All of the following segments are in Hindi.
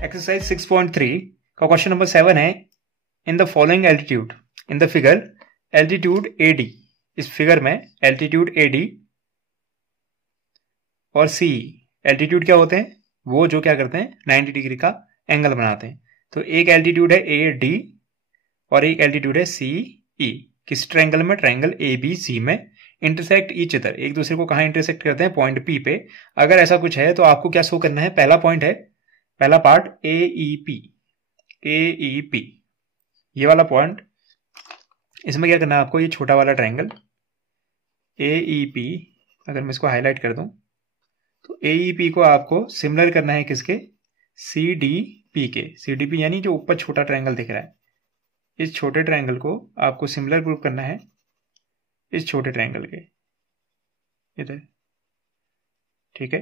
एक्सरसाइज 6.3 का क्वेश्चन नंबर 7 है। In the following altitude, in the figure altitude AD, इस फिगर में एल्टीट्यूड AD और CE, एल्टीट्यूड क्या होते हैं, वो जो क्या करते हैं 90 डिग्री का एंगल बनाते हैं। तो एक एल्टीट्यूड है AD और एक एल्टीट्यूड है CE। किस ट्रायंगल में? ट्रायंगल ABC में इंटरसेक्ट ईच अदर, एक दूसरे को कहां इंटरसेक्ट करते हैं? पॉइंट P पे। अगर ऐसा कुछ है तो आपको क्या शो करना है? पहला पॉइंट है, पहला पार्ट AEP, ये वाला पॉइंट, इसमें क्या करना है आपको? ये छोटा वाला ट्रायंगल AEP, अगर मैं इसको हाईलाइट कर दूं तो AEP को आपको सिमिलर करना है किसके? CDP के। CDP यानी जो ऊपर छोटा ट्रायंगल दिख रहा है, इस छोटे ट्रायंगल को आपको सिमिलर ग्रुप करना है इस छोटे ट्रायंगल के इधर, ठीक है।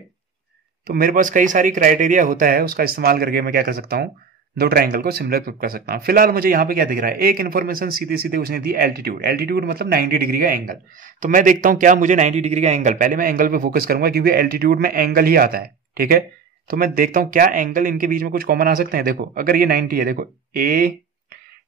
तो मेरे पास कई सारी क्राइटेरिया होता है, उसका इस्तेमाल करके मैं क्या कर सकता हूं? दो ट्रायंगल को सिमिलर ग्रुप कर सकता हूं। फिलहाल मुझे यहां पे क्या दिख रहा है? एक इन्फॉर्मेशन सीधे सीधे उसने दी, एल्टीट्यूड। एल्टीट्यूड मतलब 90 डिग्री का एंगल। तो मैं देखता हूं क्या मुझे 90 डिग्री का एंगल, पहले मैं एंगल पे फोकस करूंगा क्योंकि एल्टीट्यूड में एंगल ही आता है, ठीक है। तो मैं देखता हूं क्या एंगल इनके बीच में कुछ कॉमन आ सकते हैं। देखो अगर ये 90 है, देखो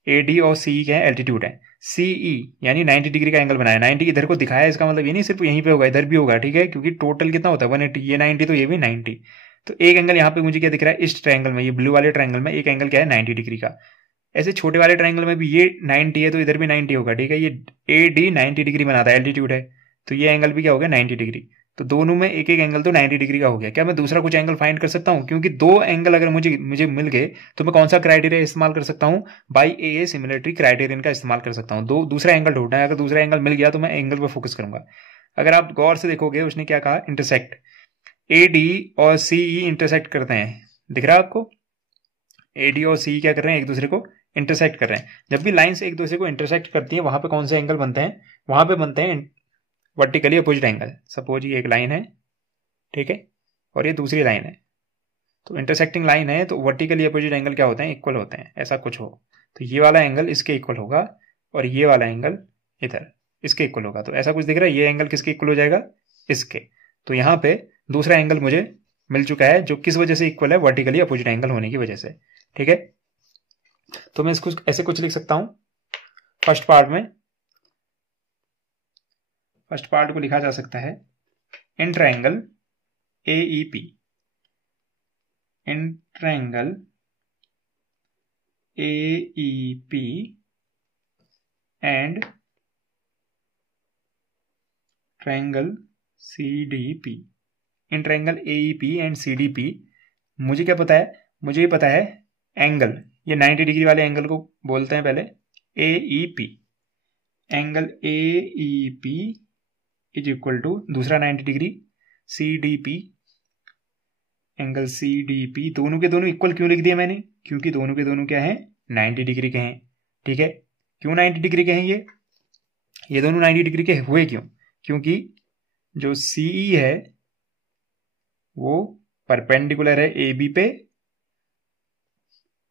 AD और CE क्या है? एल्टीट्यूड है। CE यानी 90 डिग्री का एंगल बनाया, 90 इधर को दिखाया, इसका मतलब ये नहीं सिर्फ यहीं पे होगा, इधर भी होगा, ठीक है, क्योंकि टोटल कितना होता है 180, ये 90 तो ये भी 90। तो एक एंगल यहाँ पे मुझे क्या दिख रहा है? इस ट्रायंगल में, ये ब्लू वाले ट्रायंगल में एक एंगल क्या है? 90 डिग्री का। ऐसे छोटे वाले ट्रायंगल में भी ये 90 है तो इधर भी 90 होगा, ठीक है। ये AD 90 डिग्री बनाता है, एल्टीट्यूड है, तो ये एंगल भी क्या हो गया? 90 डिग्री। तो दोनों में एक एक एंगल तो 90 डिग्री का हो गया। क्या मैं दूसरा कुछ एंगल फाइंड कर सकता हूं? क्योंकि दो एंगल अगर मुझे मिल गए तो मैं कौन सा क्राइटेरिया इस्तेमाल कर सकता हूं? बाई AA सिमिलरिटी क्राइटेरियन का इस्तेमाल कर सकता हूं। दूसरा एंगल ढूंढना है, अगर दूसरा एंगल मिल गया तो मैं एंगल पर फोकस करूंगा। अगर आप गौर से देखोगे, उसने क्या कहा? इंटरसेक्ट। AD और CE इंटरसेक्ट करते हैं, दिख रहा है आपको? AD और CE क्या कर रहे हैं? एक दूसरे को इंटरसेक्ट कर रहे हैं। जब भी लाइंस एक दूसरे को इंटरसेक्ट करती है, वहां पे कौन से एंगल बनते हैं? वहां पे बनते हैं वर्टिकली अपोजिट एंगल। सपोज ये एक लाइन है, ठीक है, और ये दूसरी लाइन है, तो इंटरसेक्टिंग लाइन है, तो वर्टिकली अपोजिट एंगल क्या होते हैं? इक्वल होते हैं। ऐसा कुछ हो तो ये वाला एंगल इसके इक्वल होगा और ये वाला एंगल इधर इसके इक्वल होगा। तो ऐसा कुछ दिख रहा है, ये एंगल किसके इक्वल हो जाएगा? इसके। तो यहाँ पे दूसरा एंगल मुझे मिल चुका है, जो किस वजह से इक्वल है? वर्टिकली अपोजिट एंगल होने की वजह से, ठीक है। तो मैं इसको ऐसे कुछ लिख सकता हूं। फर्स्ट पार्ट को लिखा जा सकता है in triangle AEP, in triangle AEP and triangle CDP, in triangle AEP and CDP। मुझे क्या पता है? मुझे ये पता है एंगल, ये 90 डिग्री वाले एंगल को बोलते हैं पहले AEP। Angle AEP is equal to दूसरा 90 डिग्री CDP, एंगल CDP। दोनों के दोनों इक्वल क्यों लिख दिया मैंने? क्योंकि दोनों के दोनों क्या है? 90 डिग्री के हैं, ठीक है। क्यों 90 डिग्री के हैं? ये दोनों 90 डिग्री के हुए क्यों? क्योंकि जो CE है वो परपेंडिकुलर है AB पे,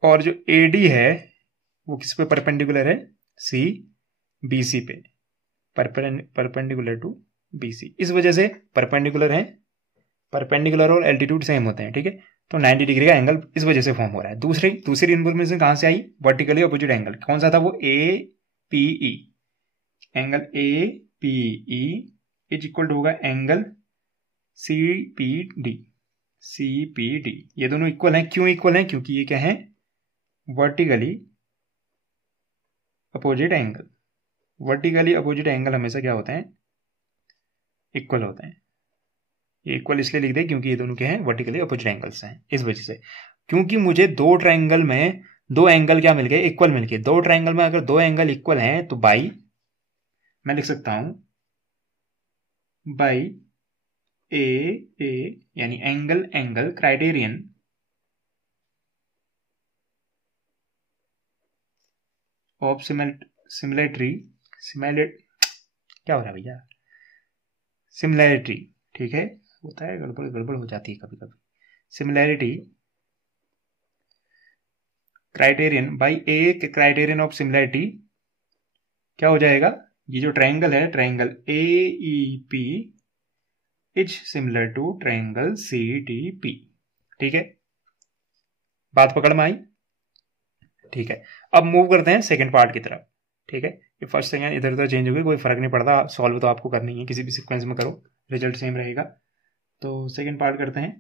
और जो AD है वो किस पे परपेंडिकुलर है? BC पे, परपेंडिकुलर टू BC। इस वजह से परपेंडिकुलर है, परपेंडिकुलर और एल्टीट्यूड सेम होते हैं, ठीक है। तो 90 डिग्री का एंगल इस वजह से फॉर्म हो रहा है। दूसरी इन्फॉर्मेशन कहां से आई? Vertically opposite angle. कौन सा था वो? APE। Angle APE is equal to होगा एंगल CPD। ये दोनों इक्वल हैं। क्यों इक्वल हैं? क्योंकि ये क्या है? Vertically opposite angle. Vertically opposite angle हमेशा क्या होते हैं? इक्वल होते हैं। ये इक्वल इसलिए लिख दे क्योंकि ये दोनों क्या हैं? वर्टिकली अपोजिट एंगल्स हैं, इस वजह से। क्योंकि मुझे दो ट्रायंगल में दो एंगल क्या मिल गए? इक्वल मिल गए। दो ट्रायंगल में अगर दो एंगल इक्वल हैं तो बाई, मैं लिख सकता हूं बाई ए यानी एंगल क्राइटेरियन ऑफ सिमिलरिटी, क्या हो रहा है भैया? सिमिलरिटी, ठीक है, होता है, गड़बड़ हो जाती है कभी कभी। सिमिलरिटी क्राइटेरियन बाई ए के क्राइटेरियन ऑफ सिमिलरिटी क्या हो जाएगा? ये जो ट्रायंगल है, triangle AEP is similar to triangle CDP, ठीक है। बात पकड़ में आई? ठीक है, अब मूव करते हैं सेकंड पार्ट की तरफ। ठीक है, ये फर्स्ट सेकंड इधर उधर चेंज हो गई, कोई फर्क नहीं पड़ता, सॉल्व तो आपको करनी है, किसी भी सीक्वेंस में करो रिजल्ट सेम रहेगा। तो सेकंड पार्ट करते हैं।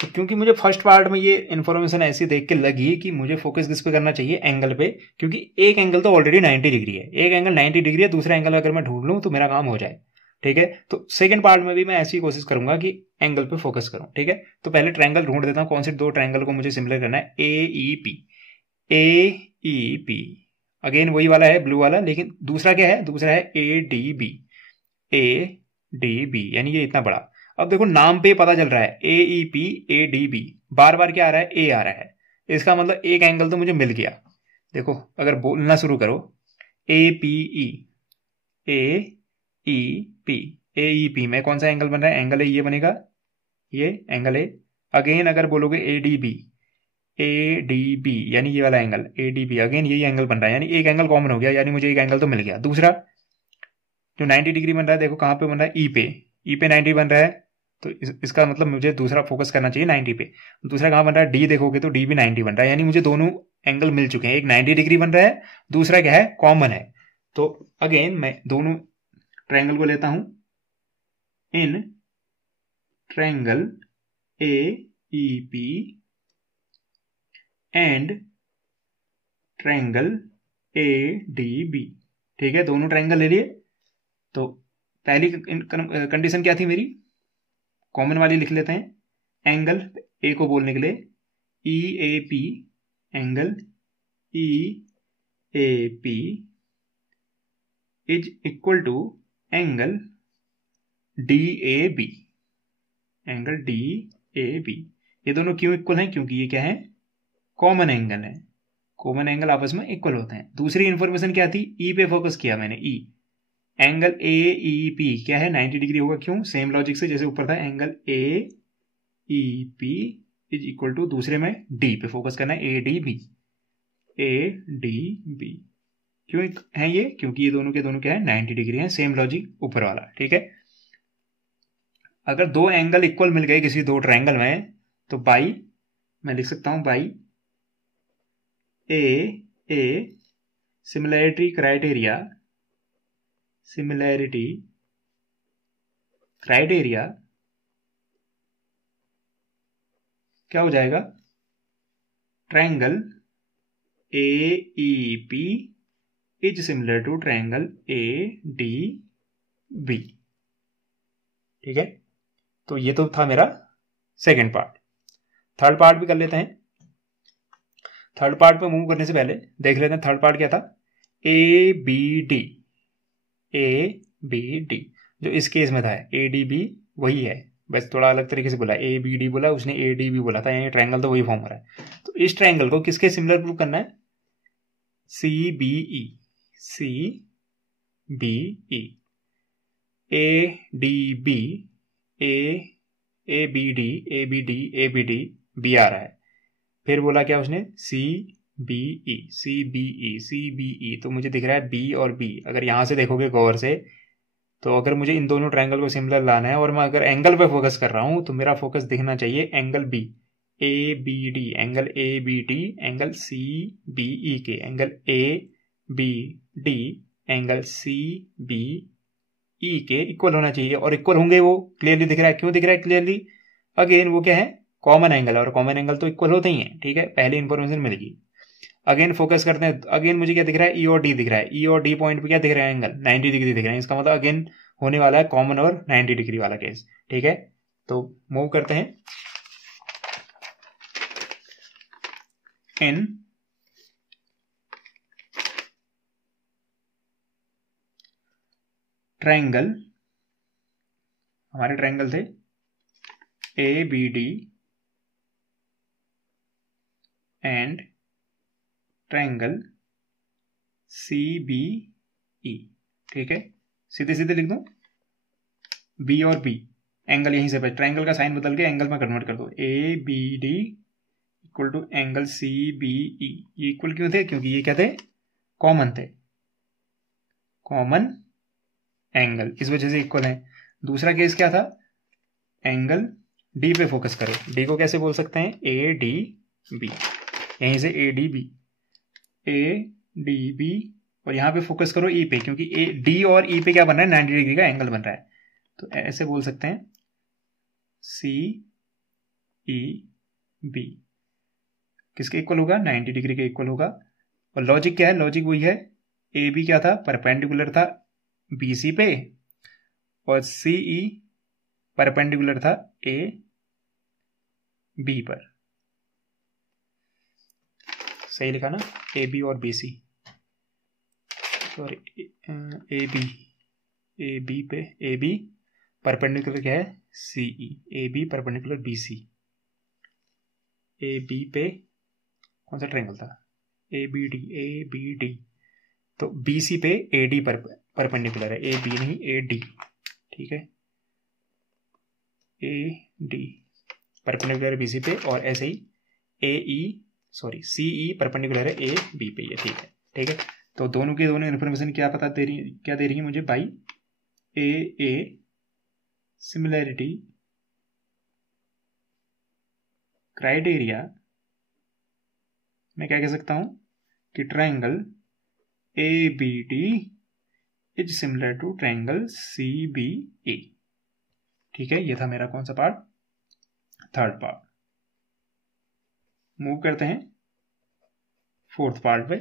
तो क्योंकि मुझे फर्स्ट पार्ट में ये इन्फॉर्मेशन ऐसी देख के लगी कि मुझे फोकस किस पे करना चाहिए, एंगल पे, क्योंकि एक एंगल तो ऑलरेडी 90 डिग्री है, एक एंगल 90 डिग्री है, दूसरा एंगल अगर मैं ढूंढ लूँ तो मेरा काम हो जाए। ठीक है, तो सेकंड पार्ट में भी मैं ऐसी कोशिश करूंगा कि एंगल पे फोकस करूं। ठीक है, तो पहले ट्रायंगल ढूंढ देता हूं, कौन से दो ट्रायंगल को मुझे सिमिलर करना है। ए ई पी, अगेन वही वाला है ब्लू वाला, लेकिन दूसरा क्या है, दूसरा है ए डी बी, यानी ये इतना बड़ा। अब देखो नाम पे पता चल रहा है ए डी बी, बार बार क्या आ रहा है, ए आ रहा है, इसका मतलब एक एंगल तो मुझे मिल गया। देखो अगर बोलना शुरू करो, ए पी ई पी में कौन सा एंगल बन रहा है, एंगल ए, ये बनेगा, ये एंगल ए। अगेन अगर बोलोगे ए डी बी यानी ये वाला angle A D B, again यही एंगल बन रहा है, यानी एक एंगल कॉमन हो गया, यानी मुझे एक एंगल तो मिल गया। दूसरा जो 90 डिग्री बन रहा है, देखो कहाँ पे बन रहा है, ई पे 90 बन रहा है, तो इसका मतलब मुझे दूसरा फोकस करना चाहिए 90 पे। दूसरा कहाँ बन रहा है, डी देखोगे तो डी भी 90 बन रहा है, यानी मुझे दोनों एंगल मिल चुके हैं, एक 90 डिग्री बन रहा है, दूसरा क्या है, कॉमन है। तो अगेन मैं दोनों ट्रायंगल को लेता हूं, in triangle A E P and triangle A D B. ठीक है, दोनों ट्रायंगल ले लिए। तो पहली कंडीशन क्या थी मेरी, कॉमन वाली लिख लेते हैं, एंगल ए को बोलने के लिए E A P, angle E A P is equal to angle D A B, angle D A B. ये दोनों क्यों इक्वल हैं, क्योंकि ये क्या है, कॉमन एंगल है, कॉमन एंगल आपस में इक्वल होते हैं। दूसरी इंफॉर्मेशन क्या थी, ई पे फोकस किया मैंने, ई, एंगल ए ई पी क्या है, 90 डिग्री होगा, क्यों, सेम लॉजिक से जैसे ऊपर था, angle A E P is equal to, दूसरे में डी पे फोकस करना है, ए डी बी, क्यों है ये, क्योंकि ये दोनों के दोनों क्या है, 90 डिग्री है, सेम लॉजिक ऊपर वाला। ठीक है, अगर दो एंगल इक्वल मिल गए किसी दो ट्रायंगल में, तो बाई, मैं लिख सकता हूं बाई ए सिमिलैरिटी क्राइटेरिया क्या हो जाएगा, triangle A E P is similar to triangle A D B. ठीक है, तो ये तो था मेरा सेकंड पार्ट। थर्ड पार्ट भी कर लेते हैं। थर्ड पार्ट पे मूव करने से पहले देख लेते हैं थर्ड पार्ट क्या था, ए बी डी, जो इस केस में था ए डी बी वही है, बस थोड़ा अलग तरीके से बोला, ए बी डी बोला उसने, ए डी बी बोला था, यहाँ ट्रायंगल तो वही फॉर्म हो रहा है। तो इस ट्रायंगल को किसके सिमिलर प्रूव करना है, C B E, A D B, A B D B आ रहा है, फिर बोला क्या उसने, सी बी ई, तो मुझे दिख रहा है बी और बी। अगर यहां से देखोगे गौर से, तो अगर मुझे इन दोनों ट्रायंगल को सिमिलर लाना है और मैं अगर एंगल पे फोकस कर रहा हूं, तो मेरा फोकस दिखना चाहिए angle B, A B D, angle A B D, angle C B E के, angle A B D, angle C B E के इक्वल होना चाहिए, और इक्वल होंगे वो, क्लियरली दिख रहा है। क्यों दिख रहा है क्लियरली, अगेन वो क्या है, कॉमन एंगल, और कॉमन एंगल तो इक्वल होते ही हैं। ठीक है, पहली इंफॉर्मेशन मिलेगी। अगेन फोकस करते हैं, अगेन मुझे क्या दिख रहा है, ई और डी दिख रहा है, ई और डी पॉइंट पे क्या दिख रहा है, एंगल 90 डिग्री दिख रहा है, इसका मतलब अगेन होने वाला है कॉमन और 90 डिग्री वाला केस। ठीक है, तो मूव करते हैं, इन ट्रायंगल, हमारे ट्रायंगल थे A B D and triangle C B E. ठीक है, सीधे सीधे लिख दो, बी और बी, एंगल यहीं से, ट्रायंगल का साइन बदल के एंगल में कन्वर्ट कर दो, A B D equal to angle C B E. ये इक्वल क्यों थे, क्योंकि ये क्या थे, कॉमन थे, कॉमन एंगल, इस वजह से इक्वल है। दूसरा केस क्या था, एंगल डी पे फोकस करो। डी को कैसे बोल सकते हैं, ए डी बी, यहीं से A D B, A D B, और यहाँ पे फोकस करो ई पे, क्योंकि ए डी और ई पे क्या बन रहा है, 90 डिग्री का एंगल बन रहा है। तो ऐसे बोल सकते हैं सी ई बी किसके इक्वल होगा, 90 डिग्री के इक्वल होगा। और लॉजिक क्या है, लॉजिक वही है, ए बी क्या था, परपेंडिकुलर था बी सी पे, और सी ई परपेंडिकुलर था ए बी पर। सही लिखा ना, ए बी और B C, sorry A B पे, ए बी परपेंडिकुलर क्या है, C E, A B perpendicular B C, A B पे कौन सा ट्रायंगल था, ए बी डी, तो बी सी पे ए डी परपेंडिकुलर है, ए बी नहीं ए डी, ठीक है, A D perpendicular B C पे, और ऐसे ही सी ई परपेंडिकुलर है ए बी पे, ये ठीक है, ठीक है। तो दोनों की दोनों इन्फॉर्मेशन क्या दे रही है मुझे, बाई ए सिमिलैरिटी क्राइटेरिया, मैं क्या कह सकता हूं कि triangle A B D is similar to triangle C B A, ठीक है। ये था मेरा कौन सा पार्ट, थर्ड पार्ट। मूव करते हैं फोर्थ पार्ट पे।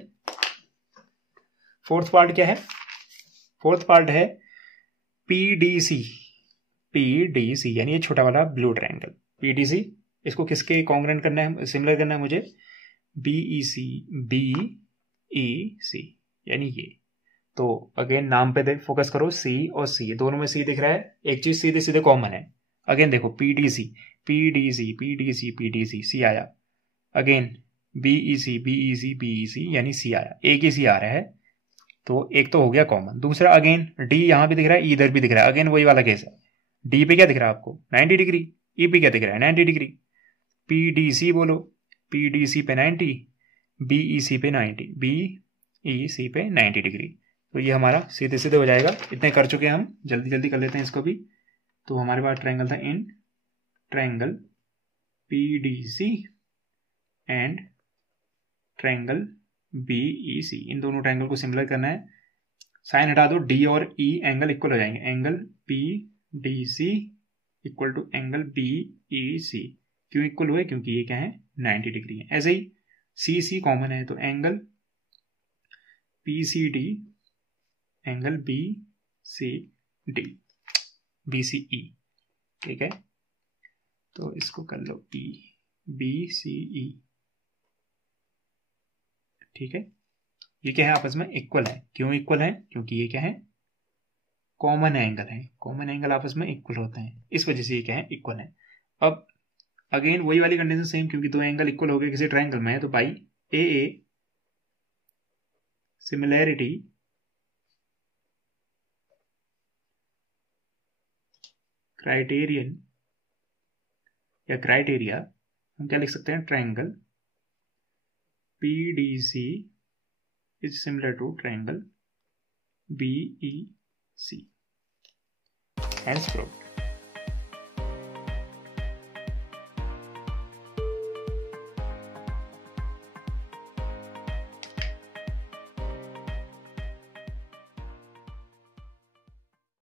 फोर्थ पार्ट क्या है, फोर्थ पार्ट है पीडीसी, पीडीसी यानी ये छोटा वाला ब्लू ट्रायंगल पीडीसी, इसको किसके कॉन्ग्रेंट करना है, सिमिलर करना है मुझे, बीईसी, बीईसी यानी ये। तो अगेन नाम पे फोकस करो, सी और सी, दोनों में सी दिख रहा है, एक चीज सीधे सीधे कॉमन है। अगेन देखो पीडीसी पीडीसी पीडीसी पीडीसी, सी आया, अगेन बीईसी बीईसी बीईसी यानी सी आया, एक ही सी आ रहा है, तो एक तो हो गया कॉमन। दूसरा अगेन डी यहाँ भी दिख रहा है, इधर भी दिख रहा है, अगेन वही वाला केस है। डी पे क्या दिख रहा है आपको, 90 डिग्री, ई पे क्या दिख रहा है, 90 डिग्री, पीडीसी बोलो, पीडीसी पे 90, बीईसी पे 90, बीईसी पे 90 डिग्री। तो ये हमारा सीधे सीधे हो जाएगा। इतने कर चुके हैं हम, जल्दी जल्दी कर लेते हैं इसको भी। तो हमारे पास ट्रायंगल था in triangle P D C and triangle B E C, इन दोनों ट्रायंगल को सिमिलर करना है। साइन हटा दो, डी और ई एंगल इक्वल हो जाएंगे, angle PDC equal to angle BEC. क्यों इक्वल हुए, क्योंकि ये क्या है, 90 डिग्री है। ऐसे ही सी सी कॉमन है, तो angle PCD angle BCD, BCE, ठीक है। तो इसको कर लो ई, बीसीई, ठीक है। ये क्या है, आपस में इक्वल है। क्यों इक्वल है, क्योंकि ये क्या है, कॉमन एंगल है, कॉमन एंगल आपस में इक्वल होते हैं, इस वजह से ये क्या है, इक्वल है। अब अगेन वही वाली कंडीशन सेम, क्योंकि दो एंगल इक्वल हो गए किसी ट्रायंगल में, तो बाई ए सिमिलैरिटी क्राइटेरियन या क्राइटेरिया, हम क्या लिख सकते हैं, triangle PDC is similar to triangle BEC, hence proved.